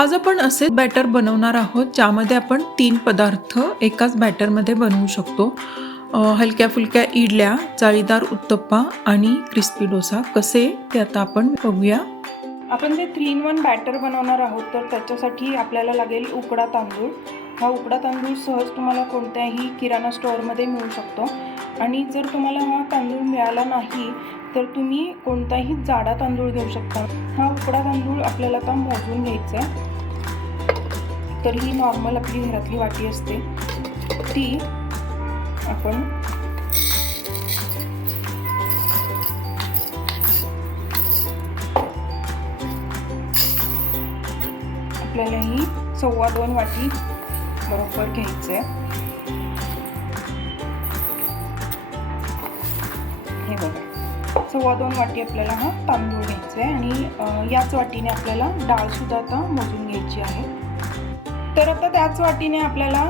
आज आपण असे बॅटर बनवणार आहोत ज्यामध्ये आपण 3 पदार्थ एकाच बॅटरमध्ये बनवू शकतो. हलक्या फुलक्या इडल्या, जाळीदार उत्तप्पा आणि क्रिस्पी डोसा कसे ते आता आपण बघूया. आपण जे 3 in 1 बॅटर बनवणार आहोत तर त्याच्यासाठी आपल्याला लागेल उकडा तांदूळ. हा उकडा तांदूळ सहज तुम्हाला कोणत्याही किराणा स्टोअरमध्ये मिळू शकतो आणि जर तुम्हाला हा तांदूळ मिळाला नाही तर तुम्ही कोणताही जाडा तांदूळ घेऊ शकता. हा उकडा तांदूळ आपल्याला आता मोजून घ्यायचा आहे. तर ही नॉर्मल आपली घरातली वाटी असते ती आपण आपल्याला ही 2.25 वाटी बरोबर घ्यायचं आहे. हे बघा 2.25 वाटी आपल्याला हा तांदूळ घ्यायचा आहे आणि याच वाटीने आपल्याला डाळ सुद्धा आता मोजून घ्यायची आहे. तर आता त्याच वाटीने आपल्याला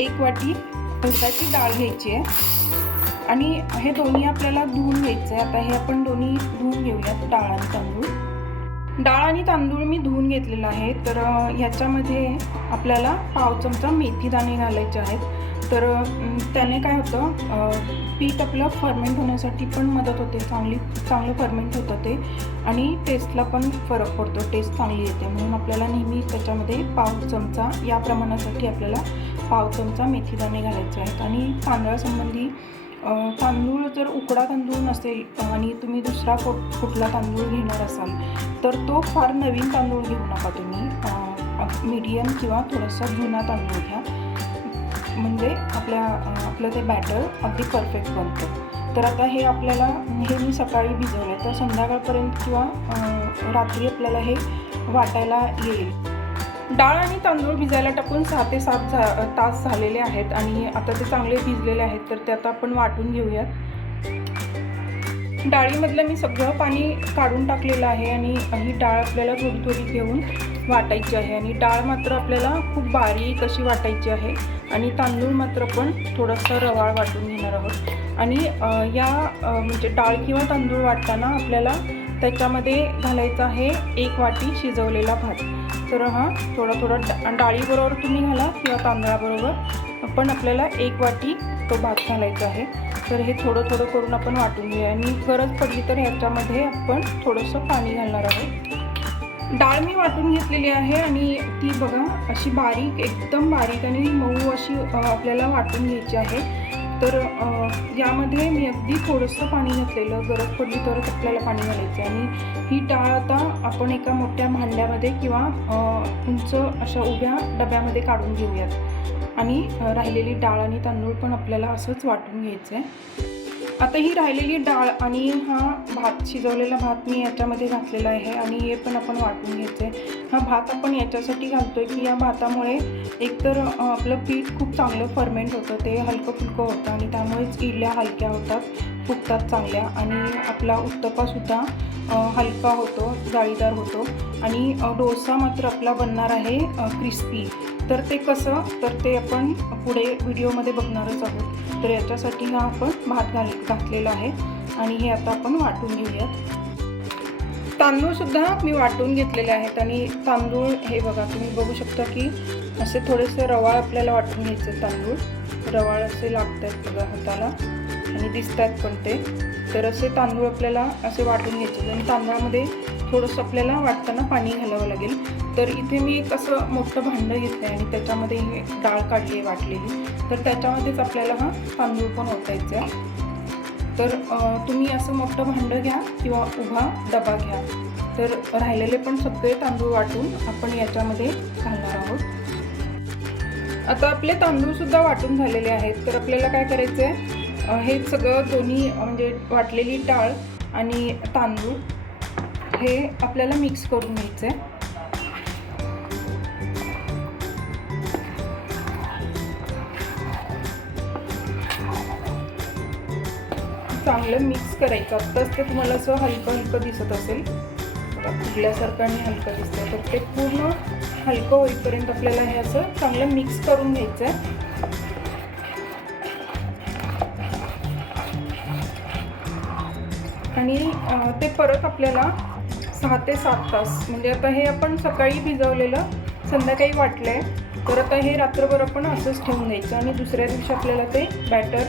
1 वाटी उडदाची डाळ घ्यायची आहे आणि हे दोन्ही आपल्याला धुवून घ्यायचं आहे. आता हे आपण दोन्ही धुवून घेऊयात, डाळ आणि तांदूळ. डाळ आणि तांदूळ मी धुवून घेतलेला आहे. तर ह्याच्यामध्ये आपल्याला पाव चमचा मेथी दाणे घालायचे आहेत. तर त्याने काय होतं, पीठ आपलं फर्मेंट होण्यासाठी पण मदत होते, चांगलं फर्मेंट होतं ते आणि टेस्टला पण फरक पडतो, टेस्ट चांगली येते. म्हणून आपल्याला नेहमी त्याच्यामध्ये पाव चमचा या प्रमाणासाठी आपल्याला पाव चमचा मेथी दाणे घालायचे आहेत. आणि तांदळासंबंधी तांदूळ जर उकडा तांदूळ नसेल आणि तुम्ही दुसरा कुठला तांदूळ घेणार असाल तर तो फार नवीन तांदूळ घेऊ नका तुम्ही, मीडियम किंवा थोडासा जुना तांदूळ घ्या, म्हणजे आपलं ते बॅटर अगदी परफेक्ट बनतं. तर आता हे आपल्याला मी सकाळी भिजवलं आहे तर संध्याकाळपर्यंत किंवा रात्री आपल्याला हे वाटायला येईल. डाळ आणि तांदूळ भिजायला टाकून 6 ते 7 तास झालेले आहेत आणि आता ते चांगले भिजलेले आहेत. तर ते आता आपण वाटून घेऊयात. डाळीमधलं मी सगळं पाणी काढून टाकलेलं आहे आणि ही डाळ आपल्याला थोडी थोडी घेऊन वाटायची आहे. आणि डाळ मात्र आपल्याला खूप बारीक अशी वाटायची आहे आणि तांदूळ मात्र आपण थोडंसं रवाळ वाटून घेणार आहोत. आणि म्हणजे डाळ किंवा तांदूळ वाटताना आपल्याला त्याच्यामध्ये घालायचा आहे 1 वाटी शिजवलेला भात. तर हा थोडा डाळीबरोबर तुम्ही घाला किंवा तांदळाबरोबर, पण आपल्याला 1 वाटी तो भात घालायचा आहे. तर हे थोडं करून आपण वाटून घेऊया आणि गरज पडली तर ह्याच्यामध्ये आपण थोडंसं पाणी घालणार आहोत. डाळ मी वाटून घेतलेली आहे आणि ती बघा अशी बारीक, एकदम बारीक आणि मऊ अशी आपल्याला वाटून घ्यायची आहे. तर यामध्ये मी अगदी थोडंसं पाणी घातलेलं, गरज पडली तरच आपल्याला पाणी घालायचं. आणि ही डाळ आता आपण एका मोठ्या भांड्यामध्ये किंवा उंच अशा उभ्या डब्यामध्ये काढून घेऊयात आणि राहिलेली डाळ आणि तांदूळ पण आपल्याला असंच वाटून घ्यायचं आहे. आता ही राहिलेली डाळ आणि हा भात, शिजवलेला भात मी याच्यामध्ये घातलेला आहे आणि हे पण आपण वाटून घ्यायचं आहे. हा भात आपण याच्यासाठी घालतो आहे की या भातामुळे एकतर आपलं पीठ खूप चांगलं फर्मेंट होतं, ते हलकं फुलकं होतं आणि त्यामुळेच इडल्या हलक्या होतात, फुगतात चांगल्या आणि आपला उत्तप्पासुद्धा हलका होतो, जाळीदार होतो आणि डोसा मात्र आपला बनणार आहे क्रिस्पी. तर ते कसं, तर ते आपण पुढे व्हिडिओमध्ये बघणारच आहोत. तर याच्यासाठी हा आपण भात घातलेला आहे आणि हे आता आपण वाटून घेऊयात. तांदूळसुद्धा मी वाटून घेतलेले आहेत आणि तांदूळ हे बघा, तुम्ही बघू शकता की असे थोडेसे रवाळ आपल्याला वाटून घ्यायचे. तांदूळ रवाळ असे लागत आहेत बघा हाताला आणि दिसत आहेत पण ते. तर असे तांदूळ आपल्याला असे वाटून घ्यायचे आणि तांदळामध्ये थोडंसं आपल्याला वाटताना पाणी घालावं लागेल. तर इथे मी एक असं मोठं भांडं घेतलं आहे आणि त्याच्यामध्ये हे डाळ काढली आहे वाटलेली, तर त्याच्यामध्येच आपल्याला हा तांदूळ पण ओतायचा आहे. तर तुम्ही असं मोठं भांडं घ्या किंवा उभा डबा घ्या. तर राहिलेले पण सगळे तांदूळ वाटून आपण याच्यामध्ये घालणार आहोत. आता आपले तांदूळसुद्धा वाटून झालेले आहेत. तर आपल्याला काय करायचं आहे, हे सगळं दोन्ही म्हणजे वाटलेली डाळ आणि तांदूळ हे आपल्याला मिक्स करून घ्यायचं आहे. चांगलं मिक्स करायचं. आत्ताच ते तुम्हाला असं हलकं दिसत असेल, फुगल्यासारखं आणि हलकं दिसतं. तर ते पूर्ण हलकं होईपर्यंत आपल्याला हे असं चांगलं मिक्स करून घ्यायचं आहे. आणि ते परत आपल्याला 6 ते 7 तास. म्हणजे आता हे आपण सकाळी भिजवलेलं संध्याकाळी वाटलं आहे, तर आता हे रात्रभर आपण असंच ठेवून द्यायचं आणि दुसऱ्या दिवशी आपल्याला ते बॅटर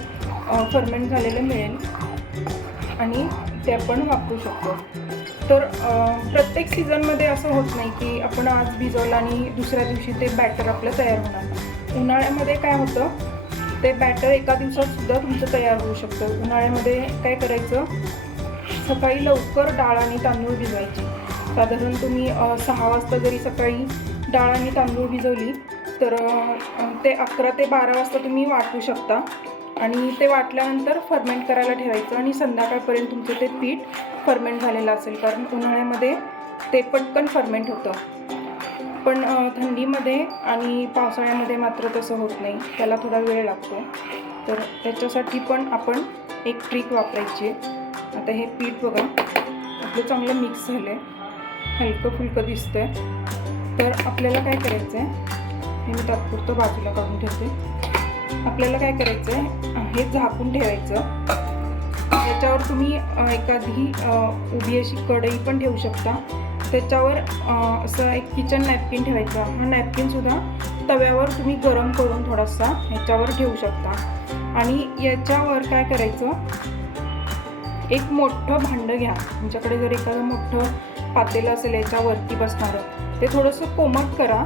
फर्मेंट झालेलं मिळेल आणि ते आपण वापरू शकतो. तर प्रत्येक सीझनमध्ये असं होत नाही की आपण आज भिजवलं आणि दुसऱ्या दिवशी ते बॅटर आपलं तयार होणार. उन्हाळ्यामध्ये काय होतं, ते बॅटर एका दिवसातसुद्धा तुमचं तयार होऊ शकतं. उन्हाळ्यामध्ये काय करायचं, सकाळी लवकर डाळ आणि तांदूळ भिजवायची. साधारण तुम्ही 6 वाजता जरी सकाळी डाळ आणि तांदूळ भिजवली तर ते 11 ते 12 वाजता तुम्ही वाटू शकता आणि ते वाटल्यानंतर फर्मेंट करायला ठेवायचं आणि संध्याकाळपर्यंत तुमचं ते पीठ फर्मेंट झालेलं असेल, कारण उन्हाळ्यामध्ये ते पटकन फर्मेंट होतं. पण थंडीमध्ये आणि पावसाळ्यामध्ये मात्र तसं होत नाही, त्याला थोडा वेळ लागतो. तर त्याच्यासाठी पण आपण एक ट्रिक वापरायची आहे. आता हे पीठ बघा आपलं चांगलं मिक्स झालं आहे, हलकं फुलकं दिसतं आहे. तर आपल्याला काय करायचं आहे, हे मी तात्पुरतं बाजूला काढून ठेवते. आपल्याला काय करायचं आहे, हे झाकून ठेवायचं. याच्यावर तुम्ही एखादी उभी अशी कढई पण ठेवू शकता. त्याच्यावर असं एक किचन नॅपकिन ठेवायचा. हा नॅपकिनसुद्धा तव्यावर तुम्ही गरम करून थोडासा ह्याच्यावर ठेवू शकता आणि याच्यावर काय करायचं, एक मोठं भांडं घ्या. तुमच्याकडे जर एखादं मोठं पातेलं असेल याच्यावरती बसणारं, ते थोडंसं कोमट करा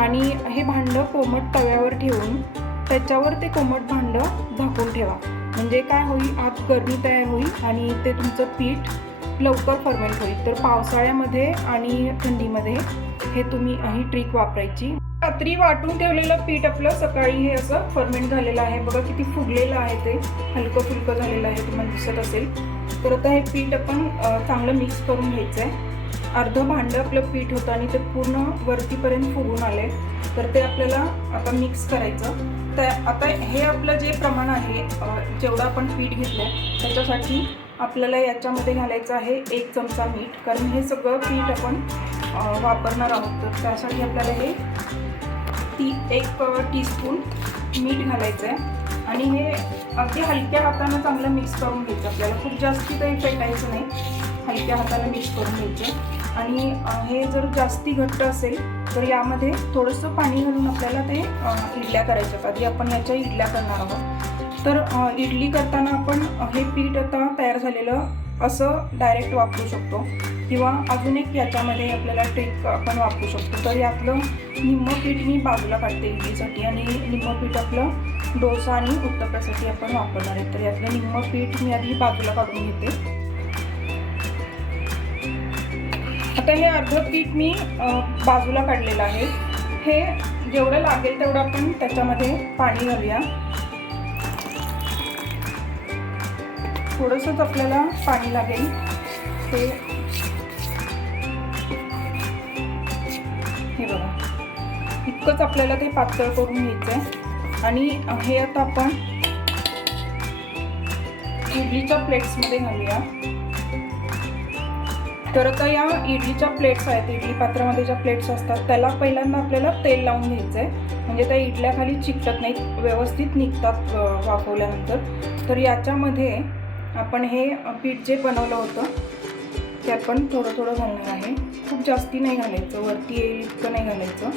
आणि हे भांडं कोमट तव्यावर ठेवून त्याच्यावर ते कोमट भांडं झाकून ठेवा. म्हणजे काय होईल, आत गरमी तयार होईल आणि ते तुमचं पीठ लवकर फर्मेंट होईल. तर पावसाळ्यामध्ये आणि थंडीमध्ये हे तुम्ही ही ट्रिक वापरायची. रात्री वाटून ठेवलेलं पीठ आपलं सकाळी हे असं फर्मेंट झालेलं आहे. बघा किती फुगलेलं आहे, ते हलकं फुलकं झालेलं आहे, तुम्हाला दिसत असेल. तर आता हे पीठ आपण चांगलं मिक्स करून घ्यायचं आहे. अर्धं भांडं आपलं पीठ होतं आणि ते पूर्ण वरतीपर्यंत फुगून आले. तर ते आपल्याला आता मिक्स करायचं. तर आता हे आपलं जे प्रमाण आहे, जेवढं आपण पीठ घेतलं आहे त्याच्यासाठी आपल्याला याच्यामध्ये घालायचं आहे 1 चमचा मीठ, कारण हे सगळं पीठ आपण वापरणार आहोत. तर त्यासाठी आपल्याला हे 1 टीस्पून मीठ घालायचं आहे आणि हे अगदी हलक्या हातानं चांगलं मिक्स करून घ्यायचं. आपल्याला खूप जास्ती काही फेटायचं नाही, हलक्या हातानं मिक्स करून घ्यायचं. आणि हे जर जास्ती घट्ट असेल तर यामध्ये थोडंसं पाणी घालून आपल्याला ते इडल्या करायच्या. आधी आपण याच्या इडल्या करणार आहोत. तर इडली करताना आपण हे पीठ आता तयार झालेलं असं डायरेक्ट वापरू शकतो किंवा अजून एक याच्यामध्ये आपल्याला ट्रिक आपण वापरू शकतो. तर यातलं निम्मं पीठ मी बाजूला काढते इडलीसाठी आणि निम्मं पीठ आपलं डोसा आणि उत्तप्प्यासाठी आपण वापरणार आहे. तर यातलं निम्मं पीठ मी आधी बाजूला काढून घेते. आता हे अर्धं पीठ मी बाजूला काढलेलं आहे. हे जेवढं लागेल तेवढं आपण त्याच्यामध्ये पाणी घालूया. थोडंसंच आपल्याला पाणी लागेल. हे बघा इतकंच आपल्याला ते पातळ करून घ्यायचं आहे. आणि हे आता आपण इडलीच्या प्लेट्समध्ये घालूया. तर आता या इडलीच्या प्लेट्स आहेत, इडली पात्रामध्ये ज्या प्लेट्स असतात त्याला पहिल्यांदा आपल्याला तेल लावून घ्यायचं आहे. म्हणजे त्या इडल्या खाली चिकटत नाहीत, व्यवस्थित निघतात वाफवल्यानंतर. तर याच्यामध्ये आपण हे पीठ जे बनवलं होतं ते आपण थोडं थोडं घालणार आहे. खूप जास्ती नाही घालायचं, वरती येईल इतकं नाही घालायचं.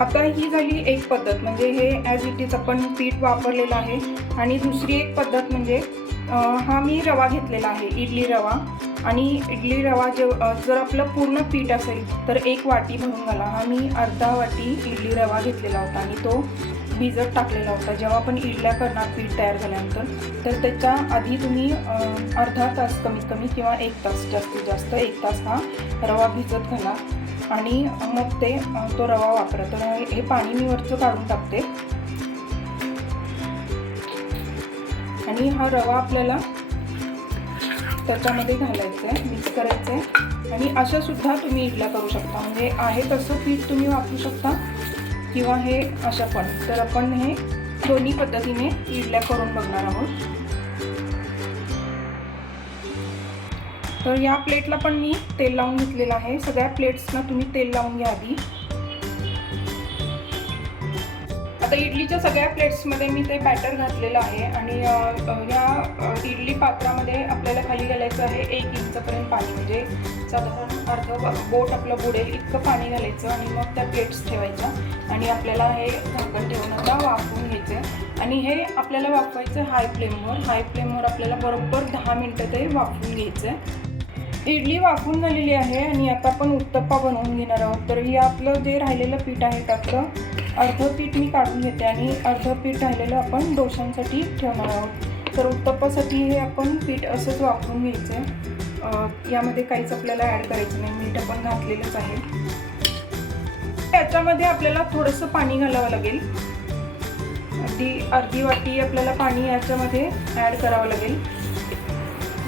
आता ही झाली एक पद्धत, म्हणजे हे ॲज इट इज आपण पीठ वापरलेलं आहे. आणि दुसरी एक पद्धत म्हणजे हा मी रवा घेतलेला आहे, इडली रवा. आणि इडली रवा जर आपलं पूर्ण पीठ असेल तर 1 वाटी भरून घाला. हा मी अर्धा वाटी इडली रवा घेतलेला होता आणि तो भिजत टाकलेला होता. जेव्हा आपण इडल्या करणार पीठ तयार झाल्यानंतर, तर त्याच्या आधी तुम्ही अर्धा तास कमीत कमी किंवा 1 तास, जास्तीत जास्त 1 तास हा रवा भिजत घाला आणि मग तो रवा वापरा. तर हे पाणी मी वरचं काढून टाकते आणि हा रवा आपल्याला त्याच्यामध्ये घालायचं आहे, मिक्स करायचं आहे. आणि अशा सुद्धा तुम्ही इडल्या करू शकता, म्हणजे आहे तसं पीठ तुम्ही वापरू शकता किंवा हे अशा पण. तर आपण हे दोन्ही पद्धतीने इडल्या करून बघणार आहोत. तर या प्लेटला पण मी तेल लावून घेतलेलं आहे. सगळ्या प्लेट्सना तुम्ही तेल लावून घ्या आधी. आता इडलीच्या सगळ्या प्लेट्समध्ये मी ते बॅटर घातलेलं आहे आणि या इडली पात्रामध्ये आपल्याला खाली घालायचं आहे 1 इंचपर्यंत पाणी, म्हणजे साधारण अर्ध बोट आपलं बुडेल इतकं पाणी घालायचं आणि मग त्या प्लेट्स ठेवायच्या आणि आपल्याला हे झाकण ठेवून आता वाफवून घ्यायचं आणि हे आपल्याला वाफवायचं हाय फ्लेमवर आपल्याला बरोबर 10 मिनटं ते वाफवून घ्यायचं. इडली वाफवून झालेली आहे आणि आता आपण उत्तप्पा बनवून घेणार आहोत. तर हे आपलं जे राहिलेलं पीठ आहे त्यातलं अर्धं पीठ मी काढून घेते आणि अर्धं पीठ राहिलेलं आपण डोशांसाठी ठेवणार आहोत. तर उत्तप्पासाठी हे आपण पीठ असंच वाफवून घ्यायचं आहे. यामध्ये काहीच आपल्याला ॲड करायचं नाही, मीठ आपण घातलेलंच आहे. याच्यामध्ये आपल्याला थोडंसं पाणी घालावं लागेल. अर्धी वाटी आपल्याला पाणी याच्यामध्ये ॲड करावं लागेल.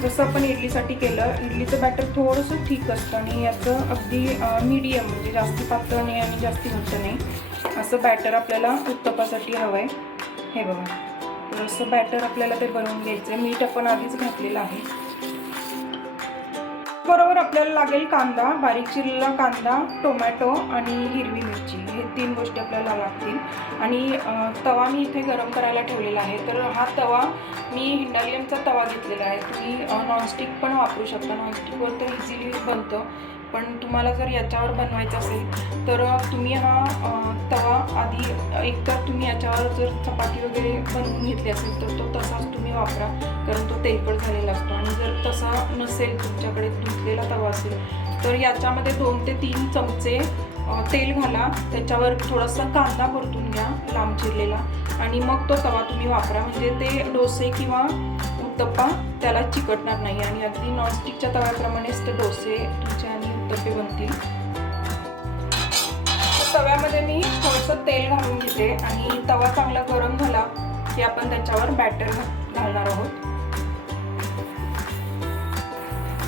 जसं आपण इडलीसाठी केलं, इडलीचं बॅटर थोडंसं ठीक असतं आणि याचं अगदी मीडियम, म्हणजे जास्ती पातळ नाही आणि जास्ती घट्ट नाही, असं बॅटर आपल्याला उत्तप्पासाठी हवं आहे. हे बघा, तर असं बॅटर आपल्याला ते बनवून घ्यायचं आहे. मीठ आपण आधीच घातलेलं आहे. बरोबर आपल्याला लागेल कांदा, बारीक चिरलेला कांदा, टोमॅटो आणि हिरवी मिरची, हे 3 गोष्टी आपल्याला लागतील. आणि तवा मी इथे गरम करायला ठेवलेला आहे. तर हा तवा मी हिंडालियमचा तवा घेतलेला आहे. तुम्ही नॉनस्टिक पण वापरू शकता. नॉनस्टिकवर तर इझिली बनतं, पण तुम्हाला जर याच्यावर बनवायचं असेल तर तुम्ही हा तवा आधी एकतर तुम्ही याच्यावर जर चपाती वगैरे बनवून घेतली असेल तर तो तसाच तुम्ही वापरा, कारण तो तेलकट झालेला असतो. आणि जर तसा नसेल, तुमच्याकडे धुतलेला तवा असेल, तर याच्यामध्ये 2 ते 3 चमचे तेल घाला, त्याच्यावर थोडासा कांदा परतून घ्या लांब चिरलेला आणि मग तो तवा तुम्ही वापरा. म्हणजे ते डोसे किंवा उत्तप्पा त्याला चिकटणार नाही आणि अगदी नॉनस्टिकच्या तव्याप्रमाणेच ते डोसे तुमचे आणि उत्तप्पे बनतील. तव्यामध्ये मी थोडंसं तेल घालून घेते आणि तवा चांगला गरम झाला की आपण त्याच्यावर बॅटर घालणार आहोत.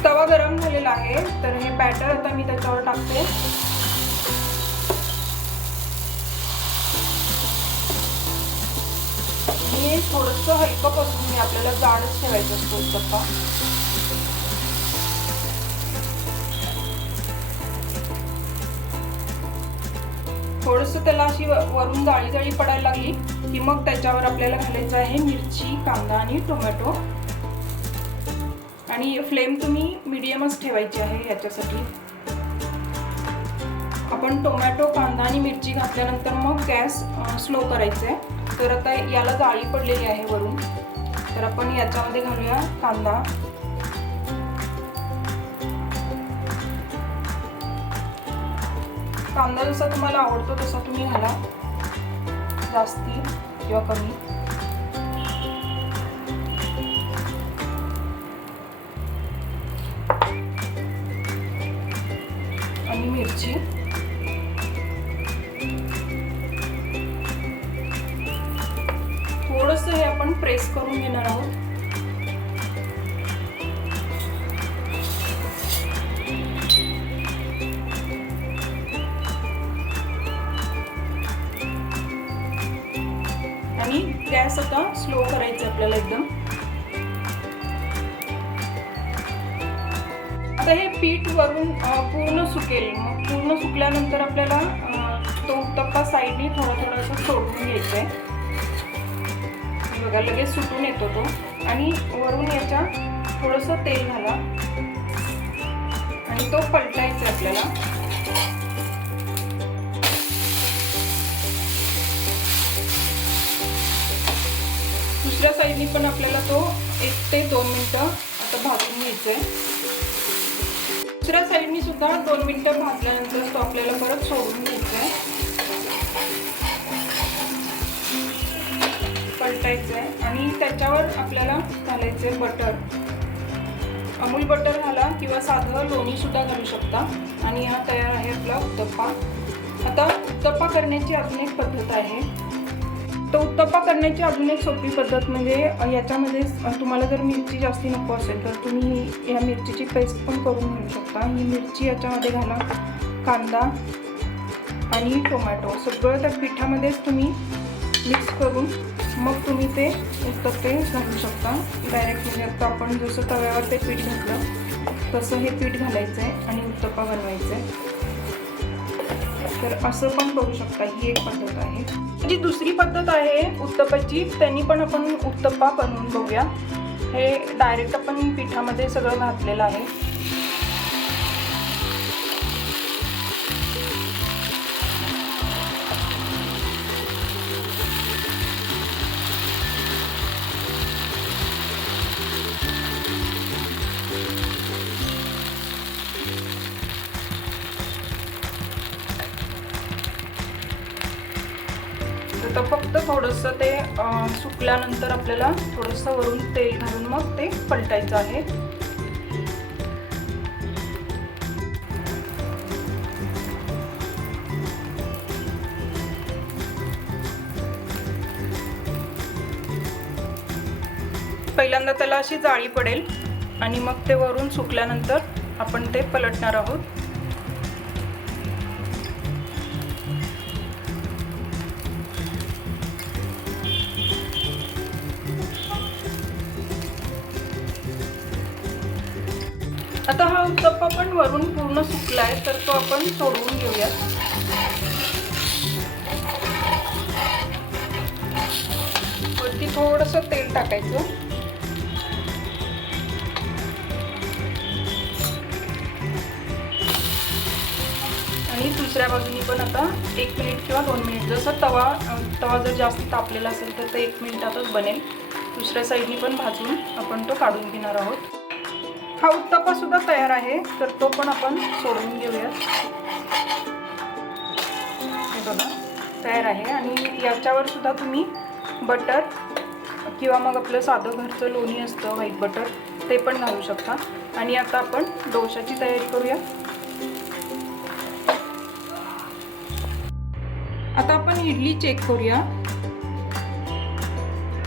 तवा गरम झालेला आहे, तर हे बॅटर आता मी त्याच्यावर टाकते. हे थोडंसं हलकं पसरून घ्या, आपल्याला जाडच ठेवायचं असतो उत्तप्पा. थोडंसं त्याला अशी वरून जाळी जाळी पडायला लागली की मग त्याच्यावर आपल्याला घालायचं आहे मिरची, कांदा आणि टोमॅटो. आणि फ्लेम तुम्ही मीडियमच ठेवायची आहे याच्यासाठी. आपण टोमॅटो, कांदा आणि मिरची घातल्यानंतर मग गॅस स्लो करायचा आहे. तर आता याला जाळी पडलेली आहे वरून, तर आपण याच्यामध्ये घालूया कांदा. कांदा जसा तुम्हाला आवडतो तसा तुम्ही घाला, जास्ती किंवा कमी. आणि मिरची. थोडंसं हे आपण प्रेस करून घेणार आहोत. आणि गॅस आता स्लो करायचा आपल्याला एकदम. आता हे पीठ वरून पूर्ण सुकेल. मग पूर्ण सुकल्यानंतर आपल्याला तो उत्तप्पा साईडनी थोडं असं सोडून घ्यायचं आहे. बघा, लगेच सुटून येतो तो. आणि वरून याच्या थोडंसं तेल घाला आणि तो पलटायचा आहे आपल्याला. दुसऱ्या साईडनी पण आपल्याला तो 1 ते 2 मिनिटं आता भाजून घ्यायचा आहे. दुसऱ्या साईडनी सुद्धा 2 मिनिटं भाजल्यानंतर तो आपल्याला परत सोडून घ्यायचा आहे, पलटायचं आहे. आणि त्याच्यावर आपल्याला घालायचं आहे बटर. अमूल बटर घाला किंवा साधं लोणी सुद्धा घालू शकता. आणि हा तयार आहे आपला उत्तप्पा. आता उत्तप्पा करण्याची अजून एक पद्धत आहे. तो उत्तप्पा करण्याची अजून एक सोपी पद्धत म्हणजे याच्यामध्ये तुम्हाला जर मिरची जास्ती नको असेल तर तुम्ही या मिरचीची पेस्ट पण करून घेऊ शकता. ही मिरची याच्यामध्ये घाला, कांदा आणि टोमॅटो सगळं त्या पिठामध्येच तुम्ही मिक्स करून मग तुम्ही ते उत्तप्पे घालू शकता डायरेक्ट. म्हणजे आता आपण जसं तव्यावर ते पीठ घातलं तसं हे पीठ घालायचं आहे आणि उत्तप्पा बनवायचा आहे. तर असं पण करू शकता, ही एक पद्धत आहे. जी दुसरी पद्धत आहे उत्तप्पाची, त्यांनी पण आपण उत्तप्पा बनवून बघूया. हे डायरेक्ट आपण पिठामध्ये सगळं घातलेलं आहे. तर फक्त थोडंसं ते सुकल्यानंतर आपल्याला थोडंसं वरून तेल घालून मग ते पलटायचं आहे. पहिल्यांदा त्याला अशी जाळी पडेल आणि मग ते वरून सुकल्यानंतर आपण ते पलटणार आहोत. आता हा उत्तप्पा पण वरून पूर्ण सुकलाय, तर तो आपण सोडवून घेऊया. वरती थोडंसं तेल टाकायचं आणि दुसऱ्या बाजूनी पण आता 1 मिनिट किंवा 2 मिनिट, जसं तवा जर जास्त तापलेला असेल तर ते 1 मिनिटातच बनेल. दुसऱ्या साईडनी पण भाजून आपण तो काढून घेणार आहोत. हा उत्तप्पा सुद्धा तयार आहे, तर तो पण आपण सोडवून घेऊयात. हे बघा तयार आहे. आणि याच्यावर सुद्धा तुम्ही बटर किंवा मग आपलं साधं घरचं लोणी असतं व्हाईट बटर, ते पण घालू शकता. आणि आता आपण डोशाची तयारी करूया. आता आपण इडली चेक करूया.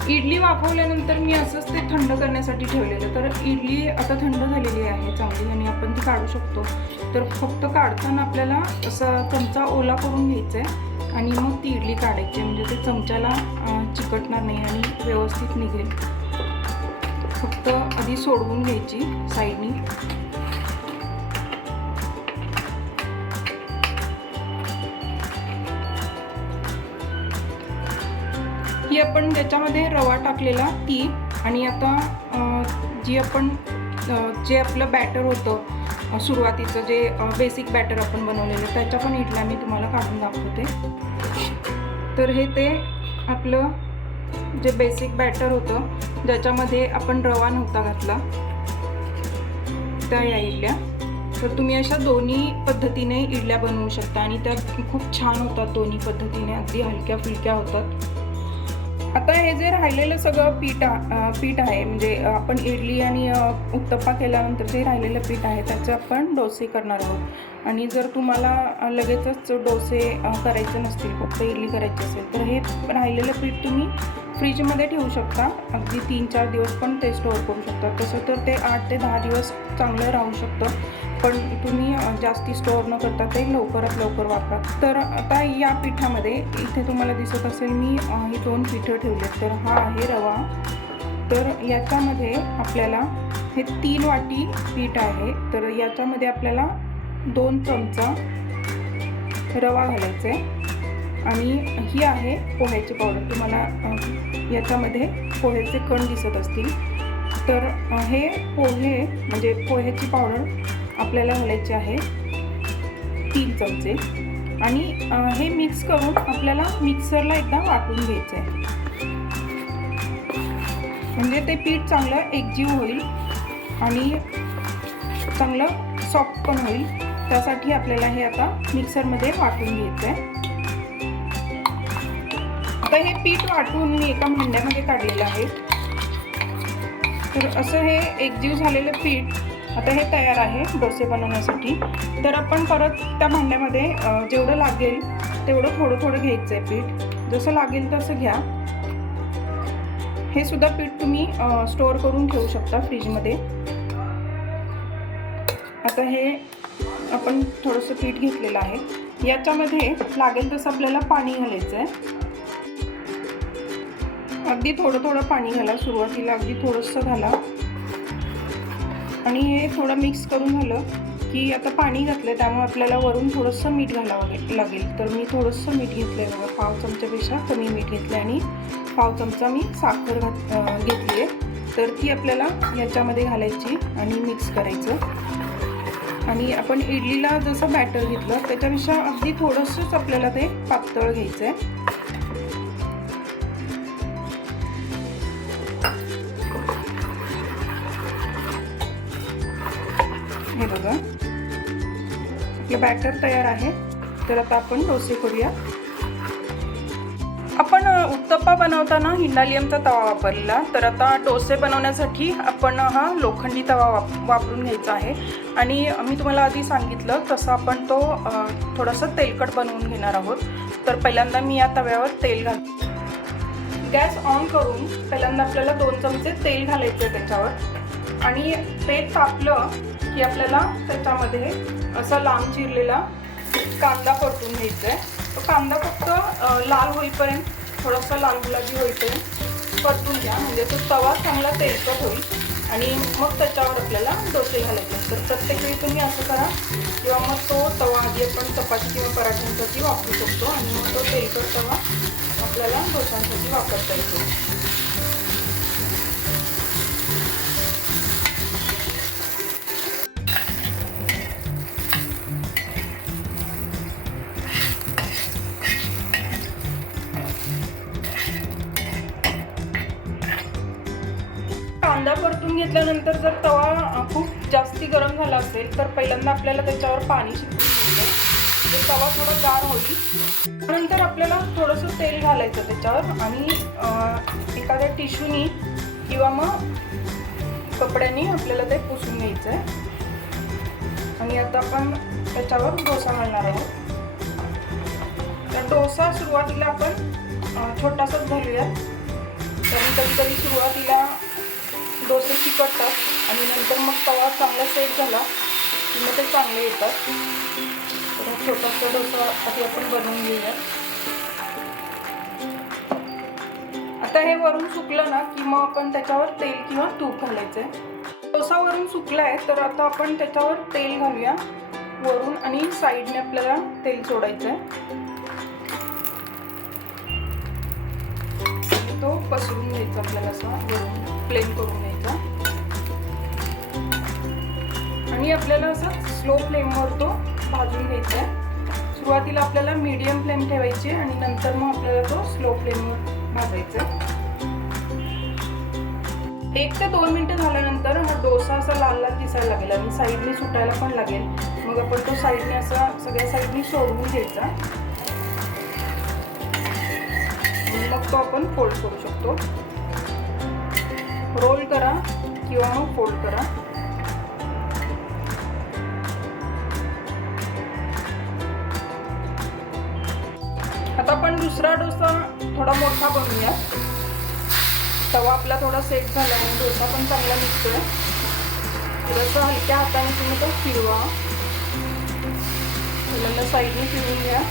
इडली वाफवल्यानंतर मी असंच ते थंड करण्यासाठी ठेवलेलं. तर इडली आता थंड झालेली आहे चांगली आणि आपण ती काढू शकतो. तर फक्त काढताना आपल्याला असा चमचा ओला करून घ्यायचा आहे आणि मग ती इडली काढायची, म्हणजे ते चमच्याला चिकटणार नाही आणि व्यवस्थित निघेल. फक्त आधी सोडवून घ्यायची साईडनी. ही आपण त्याच्यामध्ये रवा टाकलेला ती, आणि आता जे आपलं बॅटर होतं सुरुवातीचं, जे बेसिक बॅटर आपण बनवलेलं, त्याच्या पण इडल्या मी तुम्हाला काढून दाखवते. तर हे ते आपलं जे बेसिक बॅटर होतं ज्याच्यामध्ये आपण रवा नव्हता घातला, त्या या इडल्या. तर तुम्ही अशा दोन्ही पद्धतीने इडल्या बनवू शकता आणि त्या खूप छान होतात दोन्ही पद्धतीने, अगदी हलक्या फुलक्या होतात. आता हे जे राहिलेलं सगळं पीठ आहे, म्हणजे आपण इडली आणि उत्तप्पा केल्यानंतर जे राहिलेलं पीठ आहे त्याचे आपण डोसे करणार आहोत. आणि जर तुम्हाला लगेचच डोसे करायचे नसतील, फक्त इडली करायची असेल, तर हे राहिलेलं पीठ तुम्ही फ्रीजमध्ये ठेवू शकता. अगदी 3-4 दिवस पण ते स्टोअर करू शकता. तसं तर ते 8 ते 10 दिवस चांगलं राहू शकतं, पण तुम्ही जास्ती स्टोअर न करता ते लवकरात लवकर वापरा. तर आता या पिठामध्ये इथे तुम्हाला दिसत असेल मी ही 2 पिठं ठेवलेत. तर हा आहे रवा. तर याच्यामध्ये आपल्याला हे 3 वाटी पीठ आहे, तर याच्यामध्ये आपल्याला 2 चमचा रवा घालायचा आहे. आणि ही आहे पोह्याची पावडर. तुम्हाला याच्यामध्ये पोह्याचे कण दिसत असतील, तर हे पोहे म्हणजे पोह्याची पावडर आपल्याला घालायची आहे 3 चमचे. आणि हे मिक्स करून आपल्याला मिक्सरला एकदा वाटून घ्यायचं आहे, म्हणजे ते पीठ चांगलं एकजीव होईल आणि चांगलं सॉफ्ट पण होईल. त्यासाठी आपल्याला हे आता मिक्सरमध्ये वाटून घ्यायचं आहे. आता हे पीठ वाटून मी एका भांड्यामध्ये काढलेलं आहे. तर असं हे एकजीव झालेलं पीठ आता हे तयार आहे डोसे बनवण्यासाठी. तर आपण परत त्या भांड्यामध्ये जेवढं लागेल तेवढं थोडं थोडं घ्यायचं आहे पीठ, जसं लागेल तसं घ्या. हे सुद्धा पीठ तुम्ही स्टोअर करून ठेवू शकता फ्रीजमध्ये. आता हे आपण थोडंसं पीठ घेतलेलं आहे, याच्यामध्ये लागेल तसं आपल्याला पाणी घालायचं आहे. अगदी थोडं थोडं पाणी घाला, सुरुवातीला अगदी थोडंसं घाला. आणि हे थोडं मिक्स करून झालं की आता पाणी घातलं आहे, त्यामुळे आपल्याला वरून थोडंसं मीठ घालावं लागेल. तर मी थोडंसं मीठ घेतलं आहे बघा, पाव चमच्यापेक्षा कमी मीठ घेतलं आहे आणि पाव चमचा मी साखर घेतली आहे. तर ती आपल्याला ह्याच्यामध्ये घालायची आणि मिक्स करायचं. आणि आपण इडलीला जसं बॅटर घेतलं त्याच्यापेक्षा अगदी थोडंसंच आपल्याला ते पातळ घ्यायचं आहे. हे बघा, आपलं बॅटर तयार आहे. तर आता आपण डोसे करूया. आपण उत्तप्पा बनवताना हिंडालियमचा तवा वापरला, तर आता डोसे बनवण्यासाठी आपण हा लोखंडी तवा वापरून घ्यायचा आहे. आणि मी तुम्हाला आधी सांगितलं तसं आपण तो थोडासा तेलकट बनवून घेणार आहोत. तर पहिल्यांदा मी या तव्यावर तेल घालते. गॅस ऑन करून पहिल्यांदा आपल्याला 2 चमचे तेल घालायचं आहे त्याच्यावर. आणि तेल तापलं की आपल्याला त्याच्यामध्ये असा लांब चिरलेला कांदा परतून घ्यायचा आहे. तो कांदा फक्त लाल होईपर्यंत, थोडासा लाल गुलाबी होईपर्यंत परतून घ्या, म्हणजे तो तवा चांगला तेलकट होईल. आणि मग त्याच्यावर आपल्याला डोसे घालायचे. तर प्रत्येक वेळी तुम्ही असं करा, किंवा मग तो तवा आधी आपण चपाती किंवा पराठ्यांसाठी वापरू शकतो आणि मग तो तेलकट तवा आपल्याला डोशांसाठी वापरता येतो. कांदा परतून घेतल्यानंतर जर तवा खूप जास्ती गरम झाला असेल तर पहिल्यांदा आपल्याला त्याच्यावर पाणी शिंपडून घ्यायचं, म्हणजे तवा थोडा गार होईल. त्यानंतर आपल्याला थोडंसं तेल घालायचं त्याच्यावर आणि एखाद्या टिश्यूनी किंवा मग कपड्यानी आपल्याला ते पुसून घ्यायचं आहे. आणि आता आपण त्याच्यावर डोसा घालणार आहोत. तर डोसा सुरुवातीला आपण छोटासाच घालूया, कारण कधी सुरुवातीला डोसे चिकटतात आणि नंतर मग तवा चांगला सेट झाला की मग ते चांगले येतात. तर हा छोटासा डोसा आधी आपण बनवून घेऊया. आता हे वरून सुकलं ना की मग आपण त्याच्यावर तेल किंवा तूप घालायचं आहे. डोसा वरून सुकला आहे, तर आता आपण त्याच्यावर तेल घालूया वरून आणि साईडने आपल्याला तेल सोडायचं आहे. तो पसरून घ्यायचा आपल्याला, असा वरून प्लेन करून घ्यायचा. आणि आपल्याला असं स्लो फ्लेमवर तो भाजून घ्यायचा आहे. सुरुवातीला आपल्याला मीडियम फ्लेम ठेवायची आणि नंतर मग आपल्याला तो स्लो फ्लेमवर भाजायचा. 1 ते 2 मिनिटं झाल्यानंतर हा डोसा असा लाल लाल दिसायला लागेल आणि साईडने सुटायला पण लागेल. मग आपण तो साईडने असा सगळ्या साईडने सोडून घ्यायचा. मग तो आपण फोल्ड करू शकतो. रोल करा किंवा मग फोल्ड करा. आता आपण दुसरा डोसा थोडा मोठा बनवूया. तवा आपला थोडा सेट झाला आणि डोसा पण चांगला निघतोय. थोडंसं हलक्या हाताने तुम्ही तो फिरवा. पहिल्यांदा साईडने फिरवून घ्या.